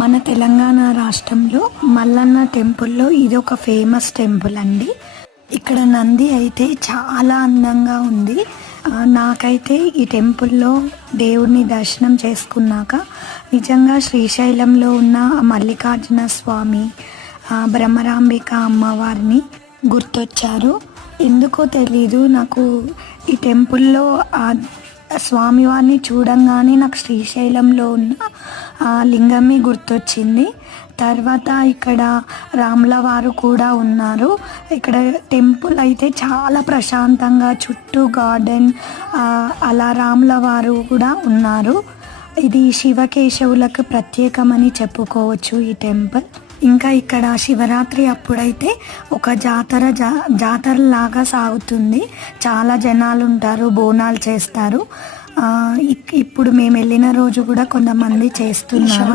మన తెలంగాణ రాష్ట్రంలో మల్లన్న టెంపుల్లో ఇది ఒక ఫేమస్ టెంపుల్ అండి. ఇక్కడ నంది అయితే చాలా అందంగా ఉంది. నాకైతే ఈ టెంపుల్లో దేవుడిని దర్శనం చేసుకున్నాక నిజంగా శ్రీశైలంలో ఉన్న మల్లికార్జున స్వామి, భ్రమరాంబిక అమ్మవారిని గుర్తొచ్చారు. ఎందుకో తెలీదు, నాకు ఈ టెంపుల్లో స్వామివారిని చూడంగానే నాకు శ్రీశైలంలో ఉన్న లింగమే గుర్తొచ్చింది. తర్వాత ఇక్కడ రాముల వారు కూడా ఉన్నారు. ఇక్కడ టెంపుల్ అయితే చాలా ప్రశాంతంగా, చుట్టూ గార్డెన్, అలా రాముల వారు కూడా ఉన్నారు. ఇది శివకేశవులకు ప్రత్యేకమని చెప్పుకోవచ్చు ఈ టెంపుల్. ఇంకా ఇక్కడ శివరాత్రి అప్పుడైతే ఒక జాతరలాగా సాగుతుంది. చాలా జనాలు ఉంటారు, బోనాలు చేస్తారు. ఇప్పుడు మేము వెళ్ళిన రోజు కూడా కొంతమంది చేస్తున్నారు.